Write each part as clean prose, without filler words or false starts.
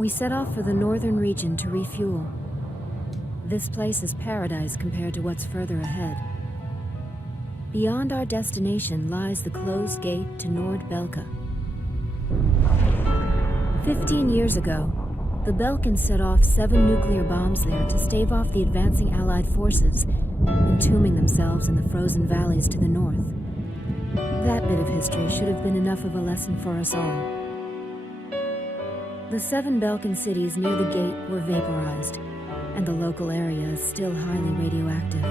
We set off for the northern region to refuel. This place is paradise compared to what's further ahead. Beyond our destination lies the closed gate to Nord-Belka. 15 years ago, the Belkans set off 7 nuclear bombs there to stave off the advancing Allied forces, entombing themselves in the frozen valleys to the north. That bit of history should have been enough of a lesson for us all. The 7 Belkan cities near the gate were vaporized, and the local area is still highly radioactive.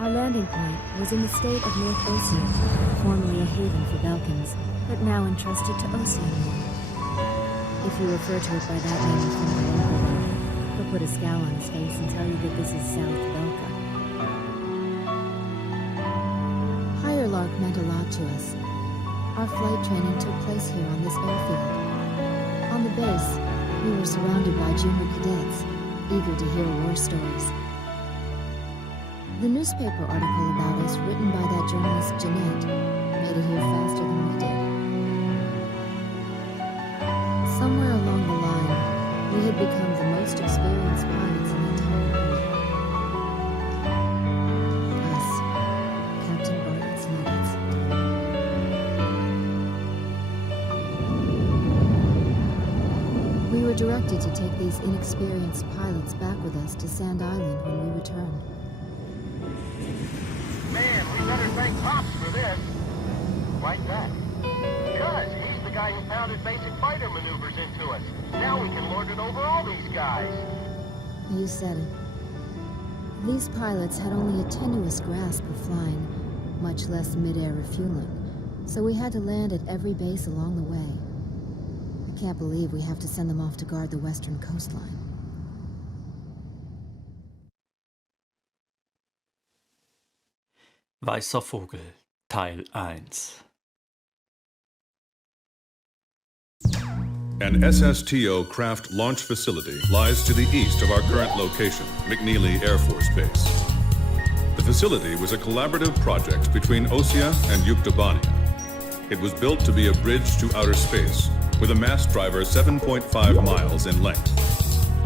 Our landing point was in the state of North Ossia, formerly a haven for Belkans, but now entrusted to Ossia. If you refer to it by that name in front of the local, he'll put a scowl on his face and tell you that this is South Belka. Higher Lark meant a lot to us. Our flight training took place here on this airfield. On the base, we were surrounded by junior cadets, eager to hear war stories. The newspaper article about us written by that journalist Jeanette made it here faster than we did. Somewhere along the line, we had become the most experienced pilots in the entire world. Us, Captain Bartlett's nuggets. We were directed to take these inexperienced pilots back with us to Sand Island when we returned. Man, we better thank Pops for this. Like that. Because he's the guy who pounded basic fighter maneuvers into us. Now we can lord it over all these guys. You said it. These pilots had only a tenuous grasp of flying, much less mid-air refueling, so we had to land at every base along the way. I can't believe we have to send them off to guard the western coastline. Weisser Vogel, Teil 1. An SSTO craft launch facility lies to the east of our current location, McNeely Air Force Base. The facility was a collaborative project between Ossia and Yuktobania. It was built to be a bridge to outer space, with a mast driver 7.5 miles in length.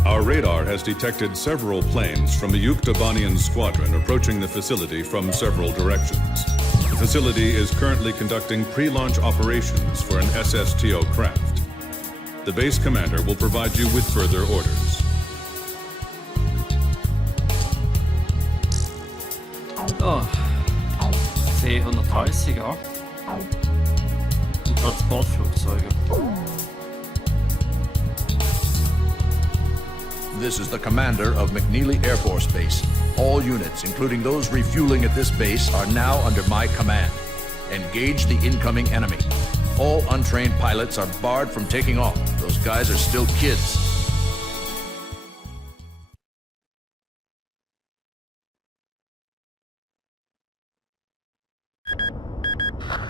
Our radar has detected several planes from the Yuktobanian Squadron approaching the facility from several directions. The facility is currently conducting pre-launch operations for an SSTO craft. The base commander will provide you with further orders. C-130er und Transportflugzeuge. This is the commander of McNeely Air Force Base. All units, including those refueling at this base, are now under my command. Engage the incoming enemy. All untrained pilots are barred from taking off. Those guys are still kids.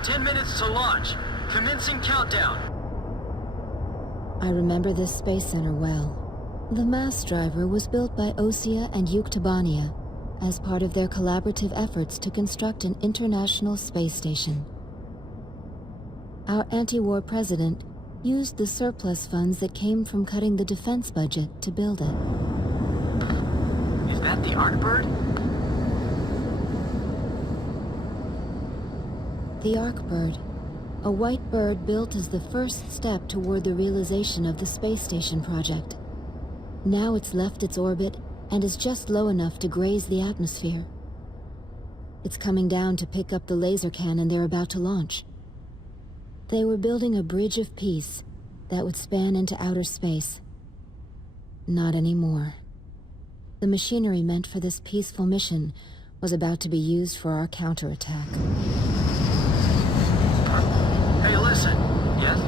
"10 minutes to launch. Commencing countdown." I remember this space center well. The mast driver was built by Ossia and Yuktobania as part of their collaborative efforts to construct an international space station. Our anti-war president used the surplus funds that came from cutting the defense budget to build it. Is that the Arkbird? The Arkbird, a white bird built as the first step toward the realization of the space station project. Now it's left its orbit and is just low enough to graze the atmosphere. It's coming down to pick up the laser cannon they're about to launch. They were building a bridge of peace that would span into outer space. Not anymore. The machinery meant for this peaceful mission was about to be used for our counterattack. Hey, listen. Yes?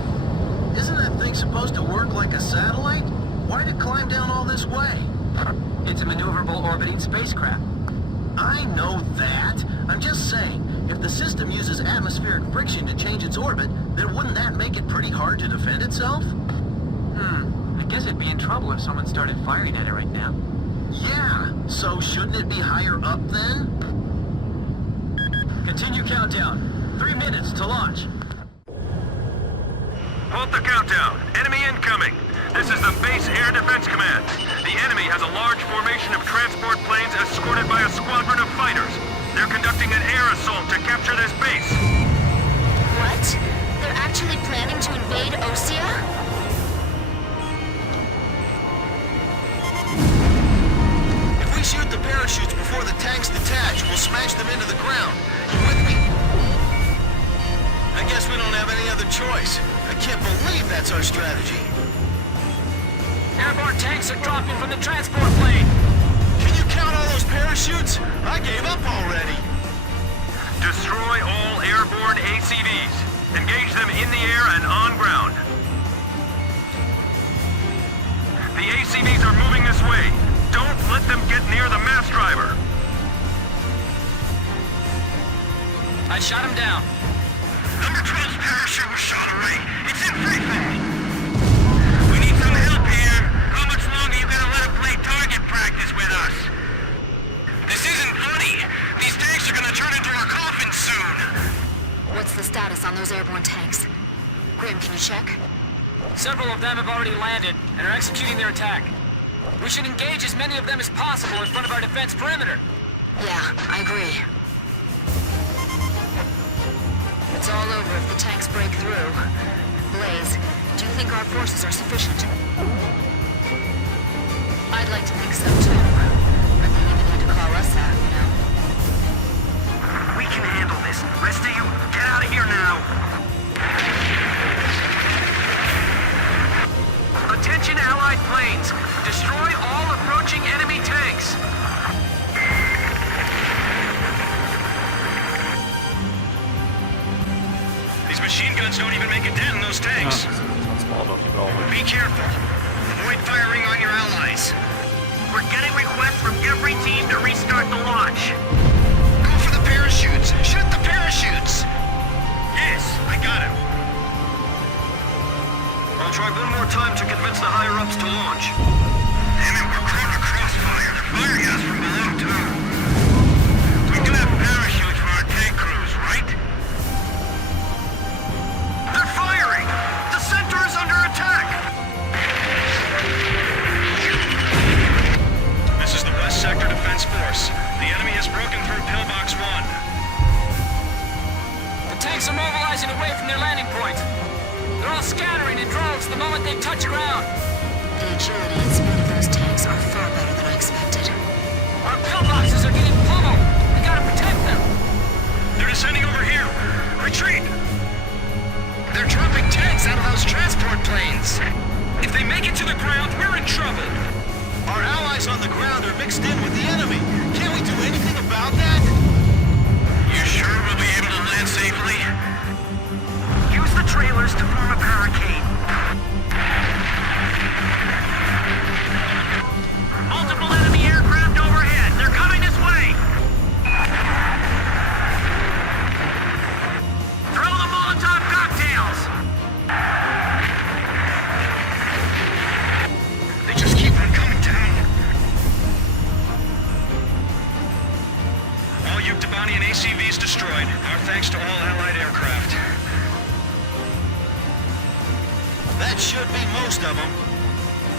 Isn't that thing supposed to work like a satellite? Why'd it climb down all this way? It's a maneuverable orbiting spacecraft. I know that. I'm just saying, if the system uses atmospheric friction to change its orbit, then wouldn't that make it pretty hard to defend itself? I guess it'd be in trouble if someone started firing at it right now. Yeah, so shouldn't it be higher up then? Continue countdown. 3 minutes to launch. Halt the countdown. Enemy incoming. This is the Base Air Defense Command. The enemy has a large formation of transport planes escorted by a squadron of fighters. They're conducting an air assault to capture this base. What? They're actually planning to invade Osea? If we shoot the parachutes before the tanks detach, we'll smash them into the ground. You with me? I guess we don't have any other choice. I can't believe that's our strategy. Airborne tanks are dropping from the transport plane. Can you count all those parachutes? I gave up already. Destroy all airborne ACVs. Engage them in the air and on ground. The ACVs are moving this way. Don't let them get near the mass driver. I shot him down. Number 12's parachute was shot away. It's in free fall. We need some help here. How much longer you gonna let him play target practice with us? This isn't funny. These tanks are gonna turn into our coffins soon. What's the status on those airborne tanks? Grim, can you check? Several of them have already landed and are executing their attack. We should engage as many of them as possible in front of our defense perimeter. Yeah, I agree. It's all over if the tanks break through. Blaze, do you think our forces are sufficient? I'd like to think so too. But they even had to call us out, you know? We can handle this. Rest of you, get out of here now. Attention Allied planes. Destroy all approaching enemy tanks. These machine guns don't even make a dent in those tanks. Be careful. Avoid firing on your allies. We're getting requests from every team to restart the launch. Go for the parachutes. Shoot the parachutes. Yes, I got him. I'll try one more time to convince the higher-ups to launch. Damn it, we're caught in a crossfire. They're firing us from below, too. We do have parachutes for our tank crews, right? They're firing! The center is under attack! This is the West Sector Defense Force. The enemy has broken through Pillbox 1. The tanks are mobilizing away from their landing point. They're all scattering in droves the moment they touch ground. The agility and speed of those tanks are far better than I expected. Our pillboxes are getting pummeled. We gotta protect them. They're descending over here. Retreat! They're dropping tanks out of those transport planes. If they make it to the ground, we're in trouble. Our allies on the ground are mixed in with the enemy. Can't we do anything about that? You sure we'll be able to land safely? Use the trailers to form a barricade. Multiple enemy aircraft overhead. They're coming this way. Throw the Molotov cocktails. They just keep on coming down. All Yuktobanian ACVs destroyed. Our thanks to all Allied aircraft. That should be most of them.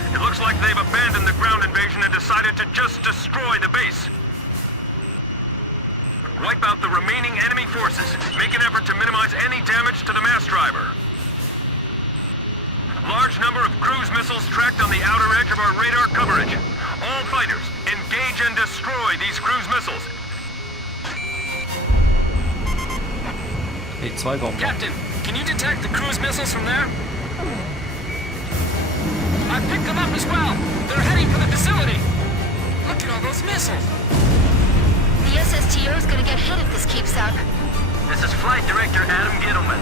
It looks like they've abandoned the ground invasion and decided to just destroy the base. Wipe out the remaining enemy forces. Make an effort to minimize any damage to the mass driver. Large number of cruise missiles tracked on the outer edge of our radar coverage. All fighters, engage and destroy these cruise missiles. Hey, 2 Bomber. Captain, can you detect the cruise missiles from there? I picked them up as well. They're heading for the facility. Look at all those missiles. The SSTO is gonna get hit if this keeps up. This is Flight Director Adam Gittleman.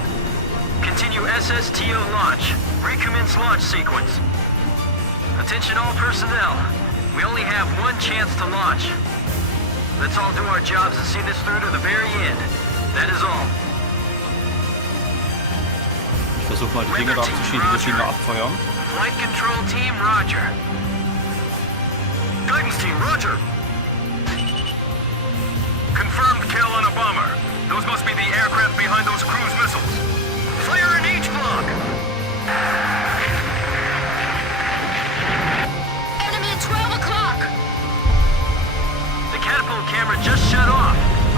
Continue SSTO launch. Recommence launch sequence. Attention all personnel. We only have one chance to launch. Let's all do our jobs and see this through to the very end. That is all. Ich versuche mal die Dinge da auf verschiedene abfeuern. Flight Control Team, Roger. Guidance Team, Roger. Confirmed kill on a bomber. Those must be the aircraft behind those cruise missiles. Fire in each block.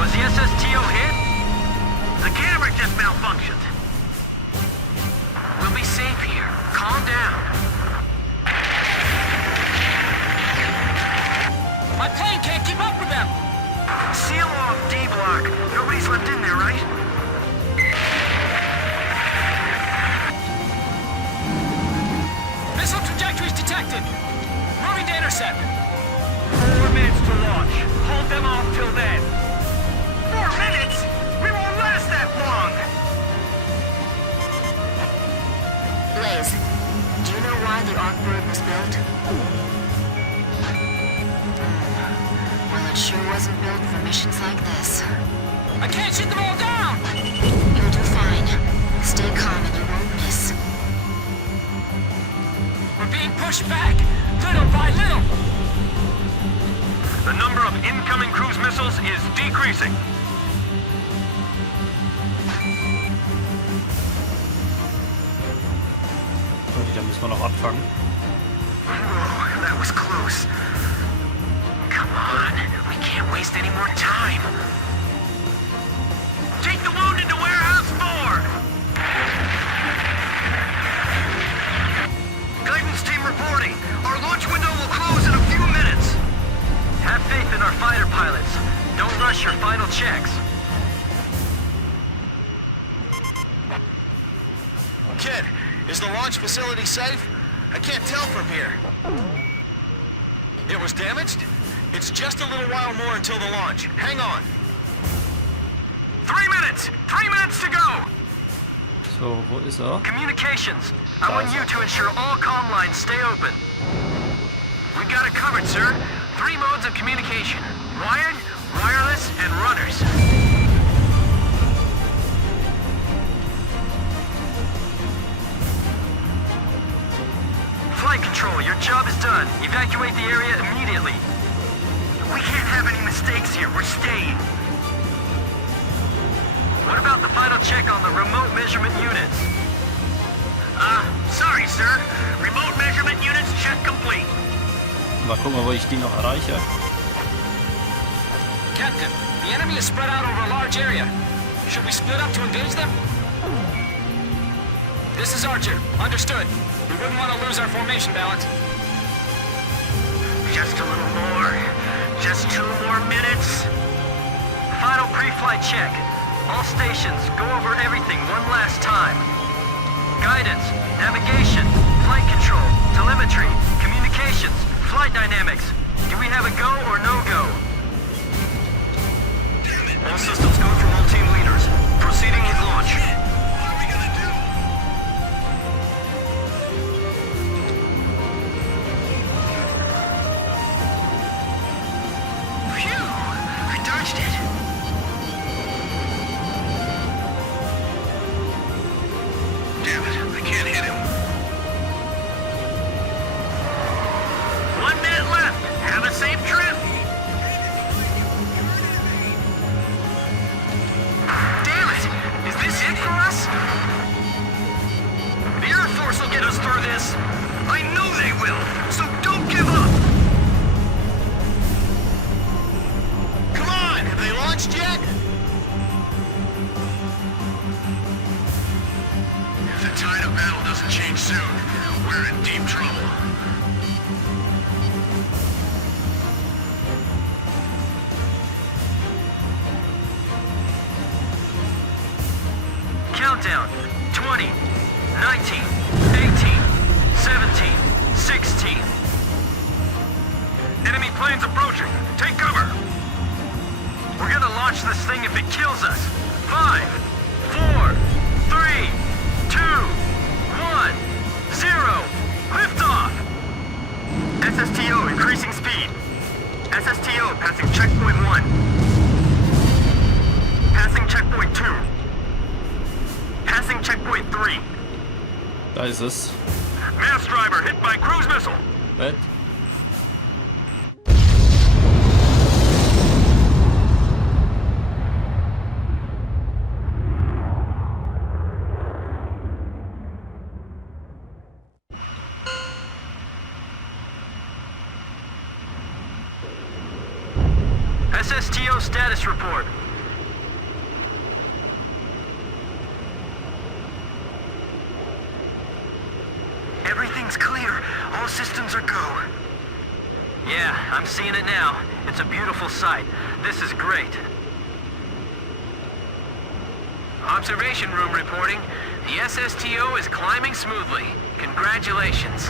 Was the SSTO hit? The camera just malfunctioned. We'll be safe here. Calm down. My plane can't keep up with them! Seal off D-block. Nobody's left in there, right? Missile trajectories detected! Moving to intercept! 4 minutes to launch. Hold them off till then. 4 minutes? We won't last that long! Blaze, do you know why the Arcbird was built? Well, it sure wasn't built for missions like this. I can't shoot them all down! You'll do fine. Stay calm and you won't miss. We're being pushed back, little by little! The number of incoming cruise missiles is decreasing. So, die müssen wir noch abfangen. Whoa, that was close. Come on, we can't waste any more time. Take the wounded to Warehouse 4! Guidance team reporting. Our launch window will close in a few minutes. Have faith in our fighter pilots. Don't rush your final checks. Kid, is the launch facility safe? I can't tell from here. It was damaged? It's just a little while more until the launch. Hang on. 3 minutes! 3 minutes to go! So, wo ist er? Communications. I want you to ensure all comm lines stay open. We got it covered, sir. 3 modes of communication. Wired, wireless, and runners. Flight control, your job is done. Evacuate the area immediately. We can't have any mistakes here. We're staying. What about the final check on the remote measurement units? Sorry, sir. Remote measurement units check complete. Mal gucken, wo ich die noch erreiche. Captain, the enemy is spread out over a large area. Should we split up to engage them? This is Archer. Understood. We wouldn't want to lose our formation balance. Just a little more. Just 2 more minutes. Final pre-flight check. All stations, go over everything one last time. Guidance, navigation, flight control, telemetry, communications, flight dynamics. Do we have a go or no go? All systems go from all team leaders. Proceeding with launch. What are we gonna do? Phew! I dodged it. Damn it, I can't hit him. 1 minute left. Have a safe trip. Damn it! Is this it for us? The Air Force will get us through this. I know they will, so don't give up. Come on, have they launched yet? If the tide of battle doesn't change soon, we're in deep trouble. Countdown. 20, 19, 18, 17, 16. Enemy planes approaching. Take cover. We're gonna launch this thing if it kills us. 5, 4, 3, 2, 1, 0. Liftoff. SSTO increasing speed. SSTO passing checkpoint 1. Passing checkpoint 2. Passing checkpoint 3. Da ist es. Mass driver hit by cruise missile. Bett. SSTO status report. All systems are go. Yeah, I'm seeing it now. It's a beautiful sight. This is great. Observation room reporting. The SSTO is climbing smoothly. Congratulations.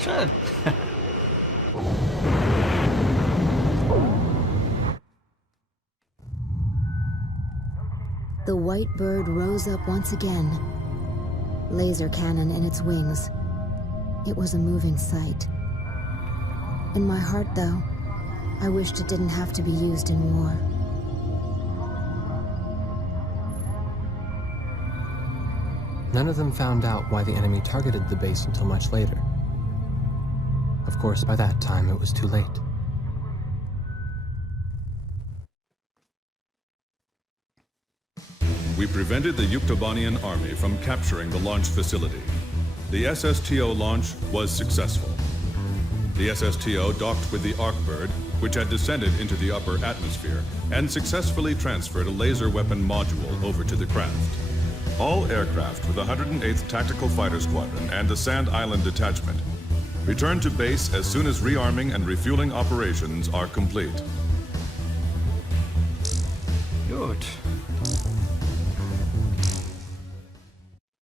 Schön. The white bird rose up once again, laser cannon in its wings. It was a moving sight. In my heart, though, I wished it didn't have to be used in war. None of them found out why the enemy targeted the base until much later. Of course, by that time, it was too late. We prevented the Yuktobanian army from capturing the launch facility. The SSTO launch was successful. The SSTO docked with the Arkbird, which had descended into the upper atmosphere, and successfully transferred a laser weapon module over to the craft. All aircraft with the 108th Tactical Fighter Squadron and the Sand Island Detachment return to base as soon as rearming and refueling operations are complete. Gut.